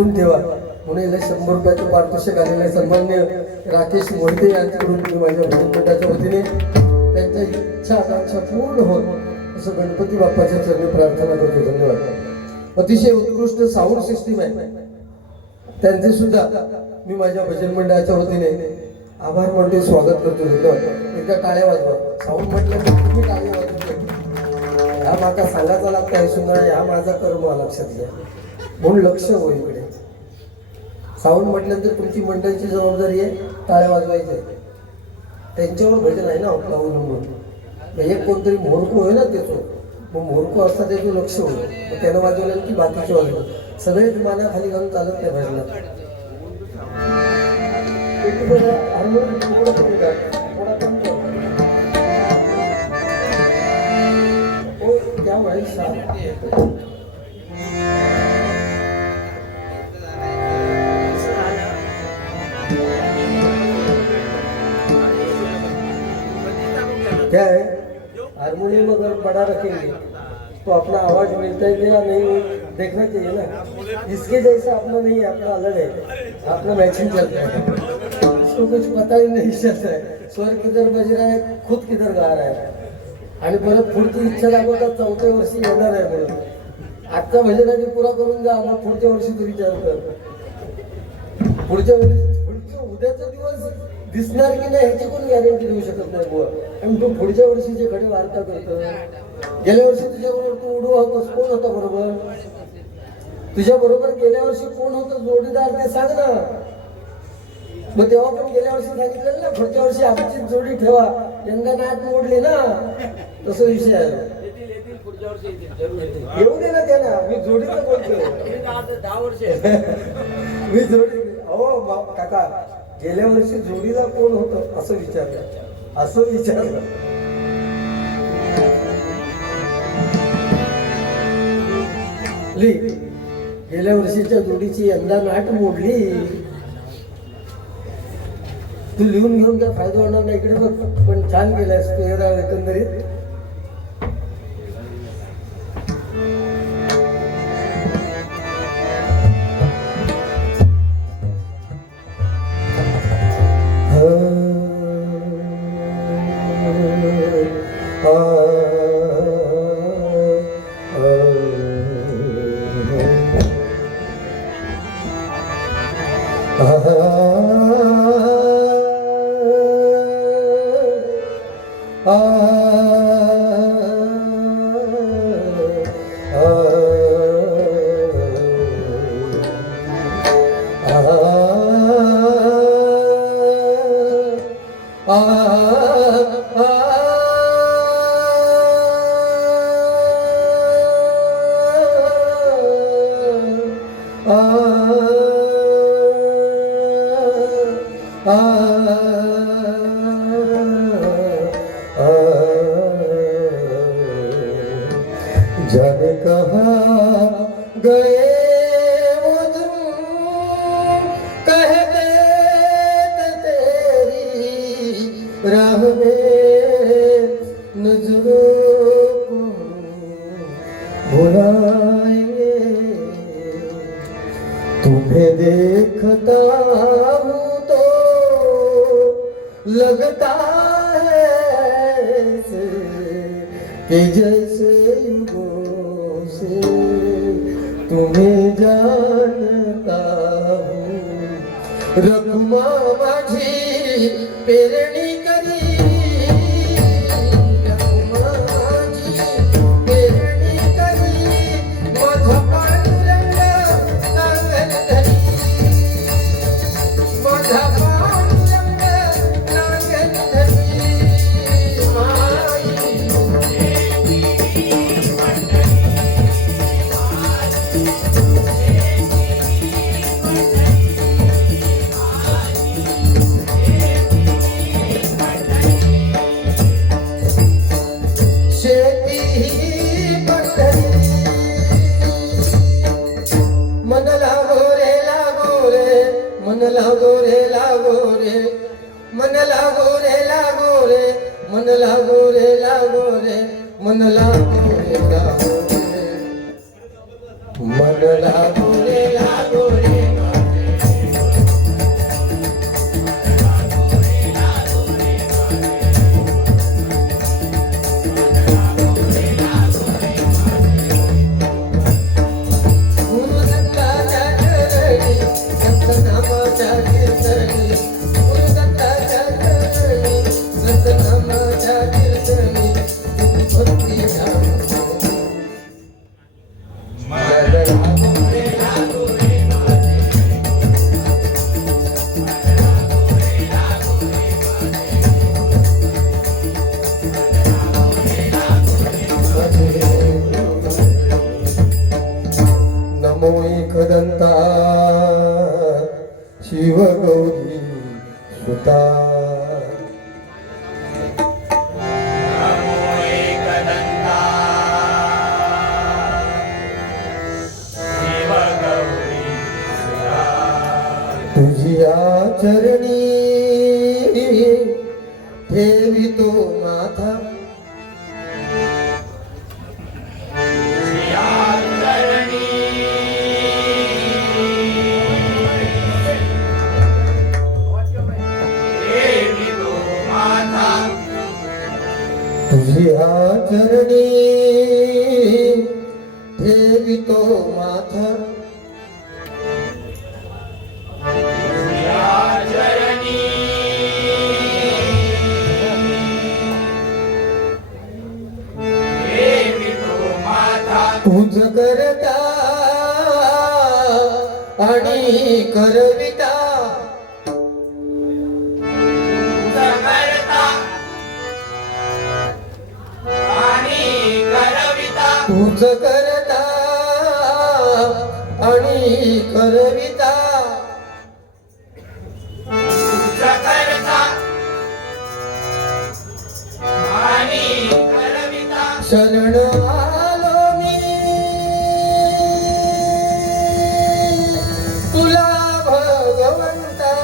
टिकवून ठेवा म्हणून याला 100 रुपयाचं पारितोषिक आलेलं आहे. सन्माननीय राकेश मोहिते यांच्याकडून तुम्ही माझ्या भजन मंडळाच्या वतीने त्यांच्या इच्छा आकांक्षा पूर्ण होत असं गणपती बाप्पाच्या चरणी प्रार्थना करतो. धन्यवाद. अतिशय उत्कृष्ट साऊंड सिस्टीम आहे, त्यांचे सुद्धा मी माझ्या भजन मंडळाच्या वतीने आभार मानतो, स्वागत करतो. धन्यवाद. एकदा टाळ्या वाजवा. साऊंड म्हटलं तर तुम्ही टाळ्या वाजवतो. ह्या माका सांगायचा लागतं आहे सुद्धा, ह्या माझा कर्म लक्षात घ्या म्हणून लक्ष हो इकडे. साऊंड म्हटल्यानंतर तुमची मंडळीची जबाबदारी आहे टाळ्या वाजवायची. त्यांच्यावर भजन आहे ना आपलं अवलंबून. एक कोणतरी मोरको होय ना त्याचं, मग मोरको असता त्याचं लक्ष होईल, मग त्यानं वाजवलं की बाकीचे वाजवलं. सगळेच माना खाली घालून चालत नाही भजनात. क्या भाई साहब क्या है, हारमोनियम अगर बड़ा रखेंगे तो अपना आवाज मिलता है या नहीं देखना चाहिए ना. इसके जैसा अपना नहीं है, अपना अलग है, अपना मैचिंग चलता है. इसको कुछ पता ही नहीं चलता है स्वर किधर बज रहा है, खुद किधर गा रहा है. आणि परत पुढची इच्छा दाखवतात 4थ्या वर्षी येणार आहे म्हणून. आजचा भजनाची पुरा करून जा, मग पुढच्या वर्षी तू विचार कर. पुढच्या उद्याचा दिवस दिसणार की नाही ह्याची कोण गॅरंटी देऊ शकत नाही बुवा. आणि तू पुढच्या वर्षीचे खडे वार्ता करतो. गेल्या वर्षी तुझ्याबरोबर तू उडू होतोस, कोण होता बरोबर तुझ्या बरोबर? गेल्या वर्षी कोण होतं जोडीदार ते सांग ना. मग तेव्हा पण गेल्या वर्षी सांगितलं ना पुढच्या वर्षी आमची जोडी ठेवा, यंदा नाट मोडली ना, तसं विषय आहे. येऊ दे ना त्यांना, मी जोडीचं बोलतोय 10 वर्ष मी जोडी. अहो काका, गेल्या वर्षी जोडीला कोण होतं असं विचारलं, असं विचारलं. गेल्या वर्षीच्या जोडीची यंदा नाट मोडली. तू लिहून घेऊन काय फायदा होणार नाही. इकडे बघ, पण छान केलायस तू हे राव एकंदरीत. जाने कहाँ गए वो तुम, कहते थे तेरी राह में नजरों को भुलाएंगे. तुम्हें देखता हूँ तो लगता है कि जैसे युगों से तुम्हें जानता हूँ. रखुमा माझी पेरणी करी, रखुमा माझी पेरणी करी, माझा पांडुरंग नांगल धरी, माझा पांडुरंग नांगल धरी. मन लागो रे लागो रे, मन लागो रे लागो रे, मन लागो रे लागो रे, मन लागो रे लागो रे. मन लागो रे लागो रे गुरुदत्ताच्या चरणी सतनामाच्या कीर्तनी गुरुदत्ताच्या चरणी सतनामाच्या कीर्तनी भक्ती नमो एकदंता शिव गौरी सुता तुझिया चरणी ठेवितो माथा तुझिया चरणी ठेवितो माथा तुझ करता आणि करविता तुझ करता आणि करविता शरण आलो मी तुला भगवंता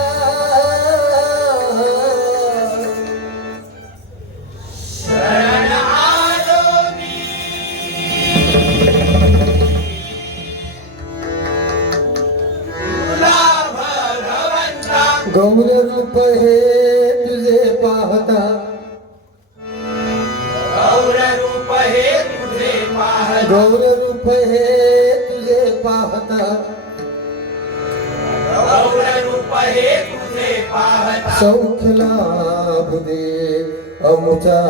शरण आलो मी तुला भगवंता गौर रूप हे तुझे पाहता गौर रूप हे तुझे पाहता सौख्य लाभ दे अमुचा